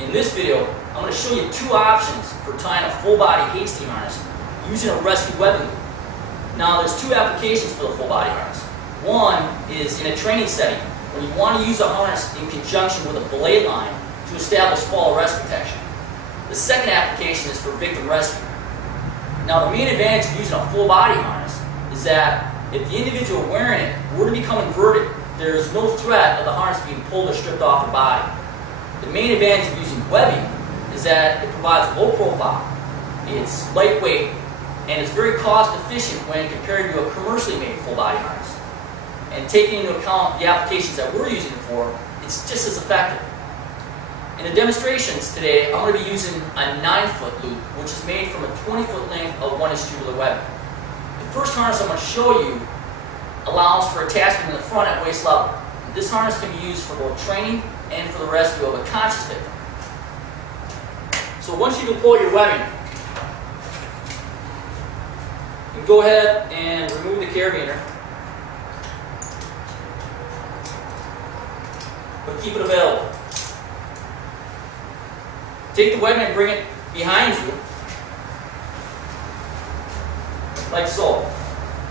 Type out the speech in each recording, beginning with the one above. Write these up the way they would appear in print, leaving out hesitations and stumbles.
In this video, I'm going to show you two options for tying a full body Hasty harness using a rescue webbing loop. Now there's two applications for the full body harness. One is in a training setting when you want to use a harness in conjunction with a belay line to establish fall arrest protection. The second application is for victim rescue. Now the main advantage of using a full body harness is that if the individual wearing it were to become inverted, there is no threat of the harness being pulled or stripped off their body. The main advantage of using webbing is that it provides low profile, it's lightweight, and it's very cost efficient when compared to a commercially made full body harness. And taking into account the applications that we're using it for, it's just as effective. In the demonstrations today, I'm going to be using a 9-foot loop, which is made from a 20-foot length of 1-inch tubular webbing. The first harness I'm going to show you allows for attachment in the front at waist level. This harness can be used for both training and for the rescue of a conscious victim. So once you deploy your webbing, you can go ahead and remove the carabiner, but keep it available. Take the webbing and bring it behind you, like so.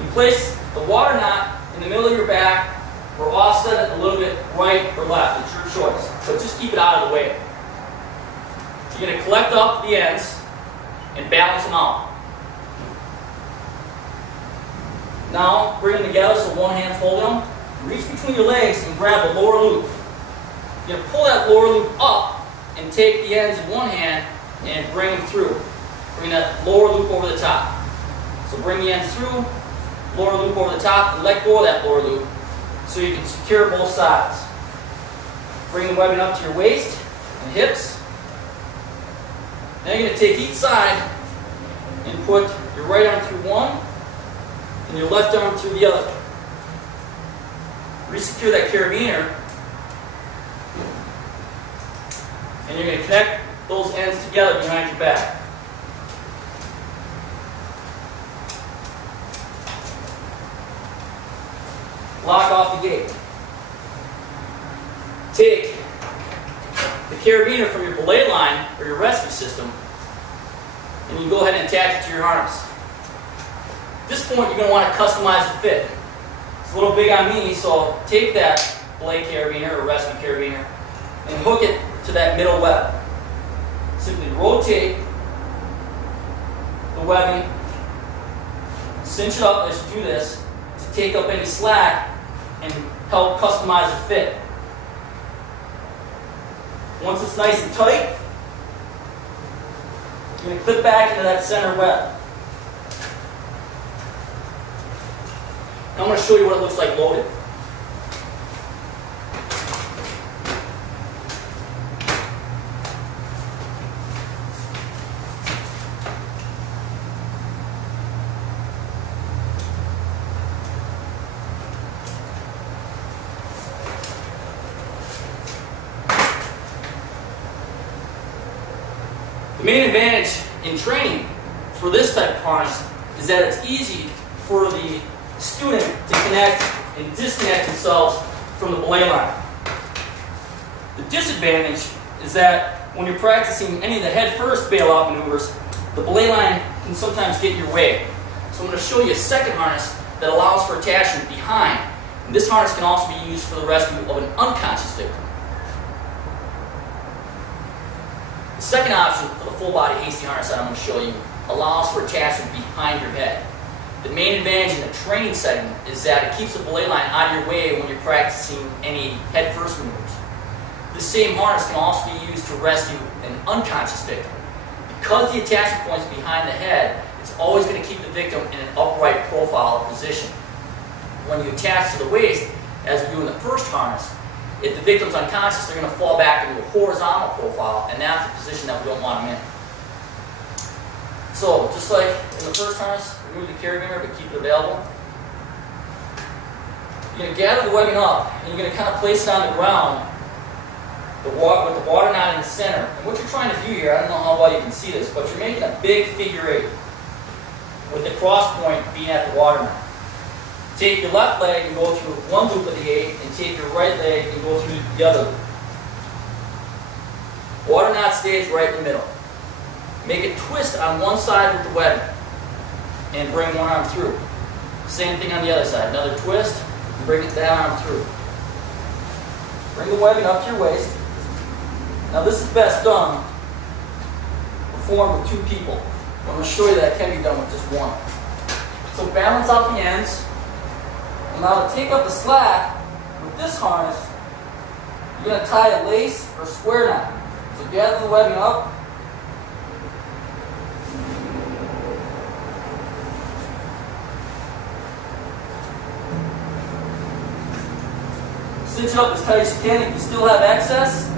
You place the water knot in the middle of your back or offset it a little bit right or left. It's your choice, but just keep it out of the way. You're going to collect up the ends and balance them out. Now bring them together so one hand's holding them. Reach between your legs and grab the lower loop. You're going to pull that lower loop up and take the ends in one hand and bring them through. Bring that lower loop over the top. So bring the ends through, lower loop over the top, and let go of that lower loop so you can secure both sides. Bring the webbing up to your waist and hips. Now you're going to take each side and put your right arm through one and your left arm through the other. Resecure that carabiner, and you're going to connect those ends together behind your back. Lock off the gate. Take the carabiner from your belay line or your rescue system, and you go ahead and attach it to your harness. At this point, you're going to want to customize the fit. It's a little big on me, so take that belay carabiner or rescue carabiner and hook it to that middle web. Simply rotate the webbing, cinch it up as you do this to take up any slack and help customize the fit. Once it's nice and tight, you're going to clip back into that center web. Now I'm going to show you what it looks like loaded. The main advantage in training for this type of harness is that it's easy for the student to connect and disconnect themselves from the belay line. The disadvantage is that when you're practicing any of the head-first bailout maneuvers, the belay line can sometimes get in your way. So I'm going to show you a second harness that allows for attachment behind. And this harness can also be used for the rescue of an unconscious victim. The second option for the full body Hasty harness that I'm going to show you allows for attachment behind your head. The main advantage in a training setting is that it keeps the belay line out of your way when you're practicing any head-first maneuvers. This same harness can also be used to rescue an unconscious victim. Because the attachment point's behind the head, it's always going to keep the victim in an upright profile position. When you attach to the waist, as we do in the first harness, if the victim's unconscious, they're going to fall back into a horizontal profile, and that's the position that we don't want them in. So, just like in the first harness, remove the carabiner but keep it available. You're going to gather the webbing up, and you're going to kind of place it on the ground with the water knot in the center. And what you're trying to do here, I don't know how well you can see this, but you're making a big figure 8 with the cross point being at the water knot. Take your left leg and go through one loop of the 8, and take your right leg and go through the other loop. Water knot stays right in the middle. Make a twist on one side with the webbing and bring one arm through. Same thing on the other side. Another twist and bring that arm through. Bring the webbing up to your waist. Now this is best done, performed with 2 people. I'm going to show you that it can be done with just one. So balance out the ends. And now to take up the slack with this harness, you're going to tie a lace or square knot. So gather the webbing up. Cinch it up as tight as you can. If you still have excess,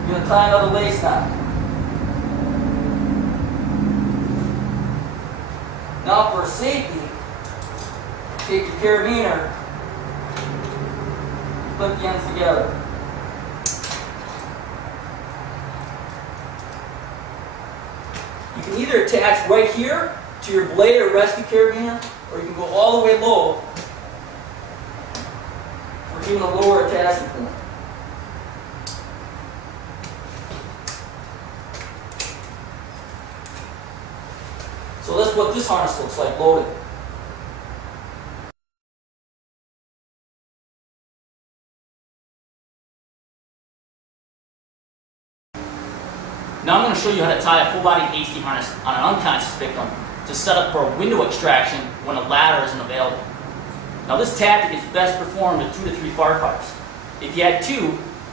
you're going to tie another lace knot. Now for safety, take your carabiner, clip the ends together. You can either attach right here to your blade or rescue carabiner, or you can go all the way low for even a lower attachment point. So that's what this harness looks like loaded. Now I'm going to show you how to tie a full-body Hasty harness on an unconscious victim to set up for a window extraction when a ladder isn't available. Now this tactic is best performed with 2 to 3 firefighters. If you had 2,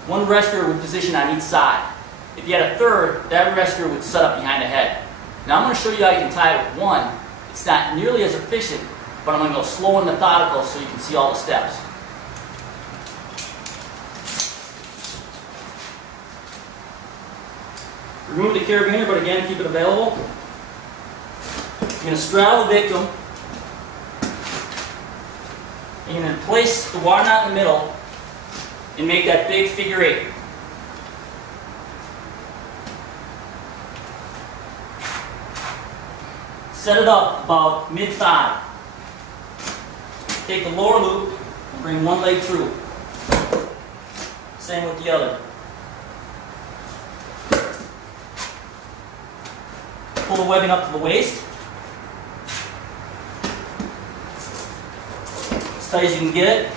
one rescuer would position on each side. If you had a third, that rescuer would set up behind the head. Now I'm going to show you how you can tie it with one. It's not nearly as efficient, but I'm going to go slow and methodical so you can see all the steps. Remove the carabiner, but again, keep it available. You're going to straddle the victim. And you're going to place the water knot in the middle and make that big figure 8. Set it up about mid-thigh. Take the lower loop and bring one leg through. Same with the other. Pull the webbing up to the waist. As tight as you can get it.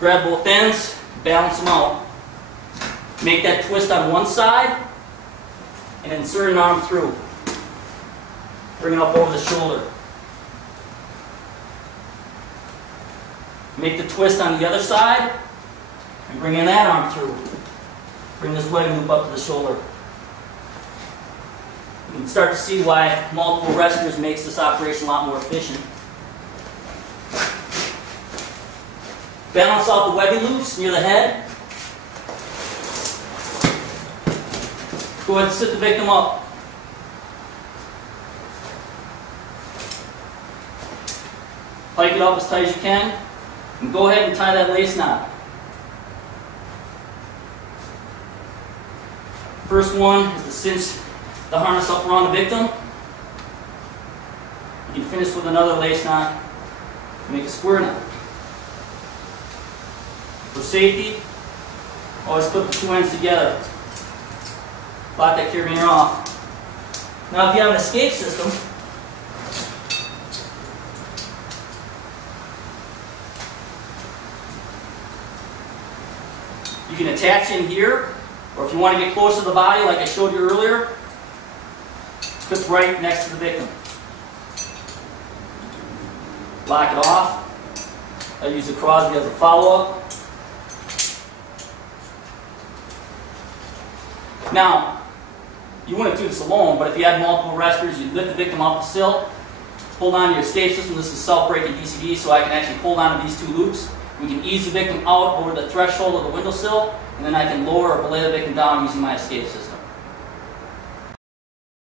Grab both ends, balance them out. Make that twist on one side and insert an arm through. Bring it up over the shoulder. Make the twist on the other side and bring in that arm through. Bring this webbing loop up to the shoulder. You can start to see why multiple rescuers makes this operation a lot more efficient. Balance out the webbing loops near the head. Go ahead and sit the victim up. Pike it up as tight as you can. And go ahead and tie that lace knot. First one is to cinch the harness up around the victim. You can finish with another lace knot and make a square knot. For safety, always clip the 2 ends together. Lock that carabiner off. Now if you have an escape system, you can attach in here, or if you want to get closer to the body like I showed you earlier, clip right next to the victim. Lock it off. I use the Crosby as a follow-up. Now, you wouldn't do this alone, but if you had multiple rescuers, you'd lift the victim off the sill, hold on to your escape system. This is self-braking DCD, so I can actually hold on to these 2 loops. We can ease the victim out over the threshold of the windowsill, and then I can lower or belay the victim down using my escape system.